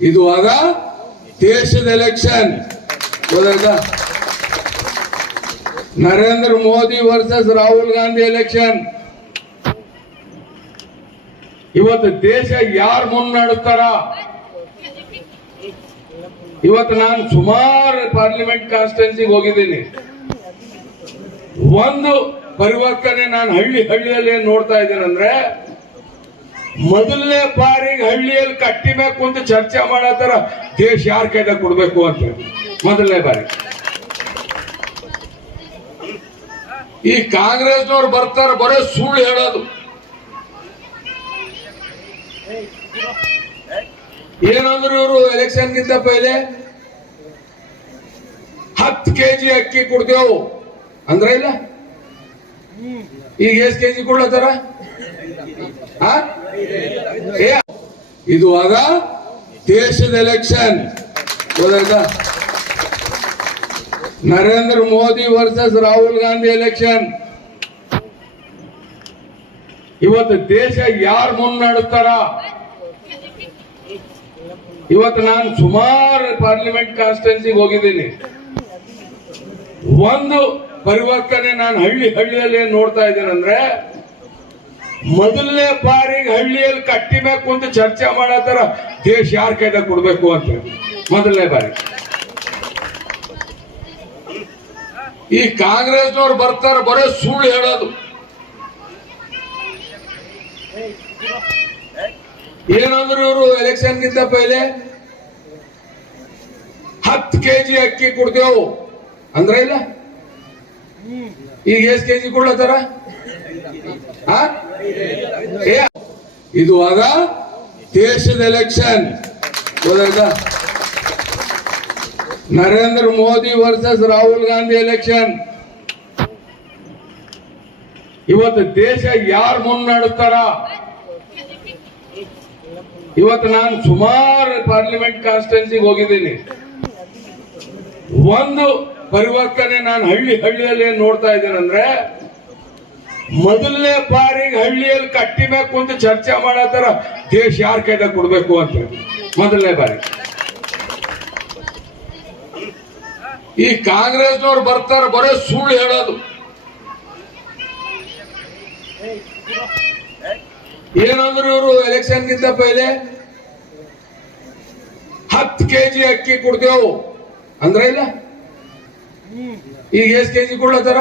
ಇದು ಆಗ ದೇಶದ ಎಲೆಕ್ಷನ್ ಗೊತ್ತಾಯ್ತಾ? Narendra Modi versus Rahul Gandhi election. ಇವತ್ತು ದೇಶ ಯಾರು ಮುನ್ನಡೆಸ್ತಾರ? ಇವತ್ತು ನಾನು ಸುಮಾರು ಪಾರ್ಲಿಮೆಂಟ್ ಕಾನ್ಸ್ಟಿಟ್ಯೂನ್ಸಿಗೆ ಹೋಗಿದ್ದೀನಿ. ಒಂದು ಪರಿವರ್ತನೆ ನಾನು ಹಳ್ಳಿಯಲ್ಲಿ ಏನ್ ನೋಡ್ತಾ ಇದ್ದೇನೆ ಅಂದ್ರೆ, ಮೊದಲನೇ ಬಾರಿಗೆ ಹಳ್ಳಿಯಲ್ಲಿ ಕಟ್ಟಿ ಮೇಲೆ ಕುಂತು ಚರ್ಚೆ ಮಾಡತ್ತಾರ ದೇಶ ಯಾರ ಕೈದಾಗ ಕೊಡ್ಬೇಕು ಅಂತ. ಮೊದಲನೇ ಬಾರಿ ಈ ಕಾಂಗ್ರೆಸ್ನವ್ರು ಬರ್ತಾರ, ಬರೋ ಸುಳ್ಳು ಹೇಳೋದು. ಏನಂದ್ರು ಇವರು ಎಲೆಕ್ಷನ್ಗಿಂತ ಪೈಲೆ 10 kg ಅಕ್ಕಿ ಕೊಡ್ತೇವು ಅಂದ್ರೆ ಇಲ್ಲ. ಈಗ ಎಷ್ಟು ಕೆಜಿ ಕೊಡ್ಲತ್ತಾರ? ಇದು ಆಗ ದೇಶದ ಎಲೆಕ್ಷನ್ ಗೊತ್ತಾಯ್ತಾ? Narendra Modi versus Rahul Gandhi election. ಇವತ್ತು ದೇಶ ಯಾರು ಮುನ್ನಡೆಸ್ತಾರ? ಇವತ್ತು ನಾನು ಸುಮಾರು ಪಾರ್ಲಿಮೆಂಟ್ ಕಾನ್ಸ್ಟಿಟ್ಯೂನ್ಸಿಗೆ ಹೋಗಿದ್ದೀನಿ. ಒಂದು ಪರಿವರ್ತನೆ ನಾನು ಹಳ್ಳಿಯಲ್ಲಿ ಏನ್ ನೋಡ್ತಾ ಇದ್ದೇನೆ ಅಂದ್ರೆ, ಮೊದಲನೇ ಬಾರಿಗೆ ಹಳ್ಳಿಯಲ್ಲಿ ಕಟ್ಟಿ ಮೇಲೆ ಕುಂತು ಚರ್ಚೆ ಮಾಡತ್ತಾರ ದೇಶ ಯಾರ ಕೈದಾಗ ಕೊಡ್ಬೇಕು ಅಂತ. ಮೊದಲನೇ ಬಾರಿ ಈ ಕಾಂಗ್ರೆಸ್ನವ್ರು ಬರ್ತಾರ, ಬರೋ ಸುಳ್ಳು ಹೇಳೋದು. ಏನಂದ್ರು ಇವರು ಎಲೆಕ್ಷನ್ಗಿಂತ ಪೈಲೆ 10 kg ಅಕ್ಕಿ ಕೊಡ್ತೇವು ಅಂದ್ರೆ ಇಲ್ಲ. ಈಗ ಎಷ್ಟು ಕೆಜಿ ಕೊಡ್ಲತ್ತಾರ? ಇದು ಆಗ ದೇಶದ ಎಲೆಕ್ಷನ್ ಗೊತ್ತಾಯ್ತಾ? Narendra Modi versus Rahul Gandhi election. ಇವತ್ತು ದೇಶ ಯಾರು ಮುನ್ನಡೆಸ್ತಾರ? ಇವತ್ತು ನಾನು ಸುಮಾರು ಪಾರ್ಲಿಮೆಂಟ್ ಕಾನ್ಸ್ಟಿಟ್ಯೂನ್ಸಿಗೆ ಹೋಗಿದ್ದೀನಿ. ಒಂದು ಪರಿವರ್ತನೆ ನಾನು ಹಳ್ಳಿಯಲ್ಲಿ ಏನ್ ನೋಡ್ತಾ ಇದ್ದೇನೆ ಅಂದ್ರೆ, ಮೊದಲನೇ ಬಾರಿಗೆ ಹಳ್ಳಿಯಲ್ಲಿ ಕಟ್ಟಿ ಮೇಲೆ ಕುಂತು ಚರ್ಚೆ ಮಾಡತ್ತಾರ ದೇಶ ಯಾರ ಕೈದಾಗ ಕೊಡ್ಬೇಕು ಅಂತ. ಮೊದಲನೇ ಬಾರಿ ಈ ಕಾಂಗ್ರೆಸ್ನವ್ರು ಬರ್ತಾರ, ಬರೋ ಸುಳ್ಳು ಹೇಳೋದು. ಏನಂದ್ರು ಇವರು ಎಲೆಕ್ಷನ್ಗಿಂತ ಪೈಲೆ 10 kg ಅಕ್ಕಿ ಕೊಡ್ತೇವು ಅಂದ್ರೆ ಇಲ್ಲ. ಈಗ ಎಷ್ಟು ಕೆಜಿ ಕೊಡ್ಲತ್ತಾರ?